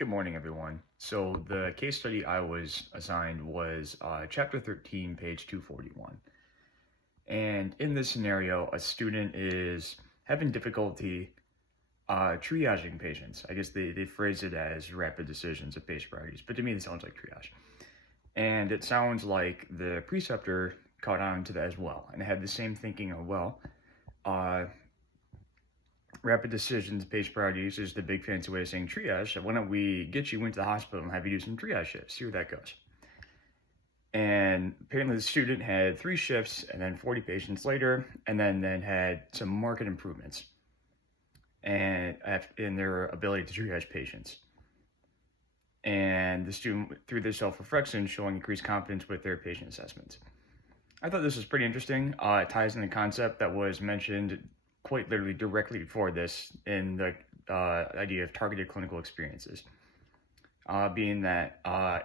Good morning, everyone. So the case study I was assigned was chapter 13, page 241. And in this scenario, a student is having difficulty triaging patients. I guess they phrase it as rapid decisions of patient priorities, but to me, it sounds like triage. And it sounds like the preceptor caught on to that as well and had the same thinking of, uh, rapid decisions, patient priorities is the big fancy way of saying triage. So why don't we get you into the hospital and have you do some triage shifts, see where that goes. And apparently the student had 3 shifts and then 40 patients later, and then had some marked improvements and in their ability to triage patients. And the student, through their self-reflection, showing increased confidence with their patient assessments. I thought this was pretty interesting. It ties in the concept that was mentioned quite literally directly before this in the idea of targeted clinical experiences. Being that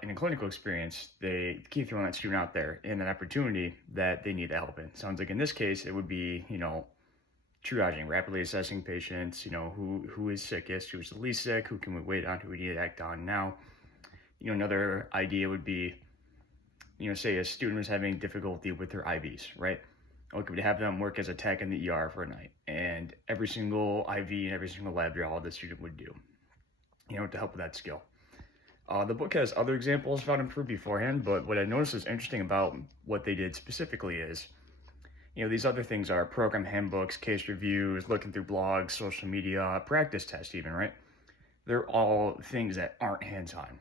in a clinical experience, they keep throwing that student out there in an opportunity that they need the help in. Sounds like in this case, it would be, triaging, rapidly assessing patients, who is sickest, who is the least sick, who can we wait on, who we need to act on now. Another idea would be, say a student was having difficulty with their IVs, right? Okay, we'd have them work as a tech in the ER for a night, and every single IV and every single lab draw the student would do, to help with that skill. The book has other examples found improved beforehand, but what I noticed is interesting about what they did specifically is, these other things are program handbooks, case reviews, looking through blogs, social media, practice tests even, right? They're all things that aren't hands-on.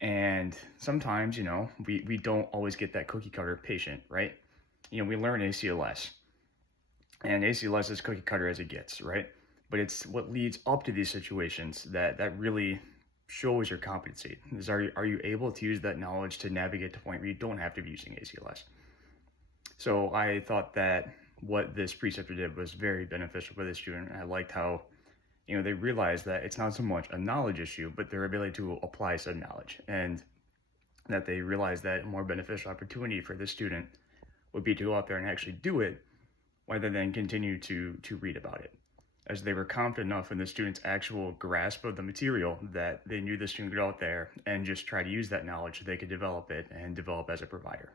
And sometimes, we don't always get that cookie cutter patient, right? We learn ACLS, and ACLS is cookie cutter as it gets, right? But it's what leads up to these situations that really shows your competency. Is are you able to use that knowledge to navigate to a point where you don't have to be using ACLS? So I thought that what this preceptor did was very beneficial for the student. I liked how, they realized that it's not so much a knowledge issue, but their ability to apply said knowledge, and that they realized that a more beneficial opportunity for the student would be to go out there and actually do it rather than continue to read about it, as they were confident enough in the student's actual grasp of the material that they knew the student could go out there and just try to use that knowledge so they could develop it and develop as a provider.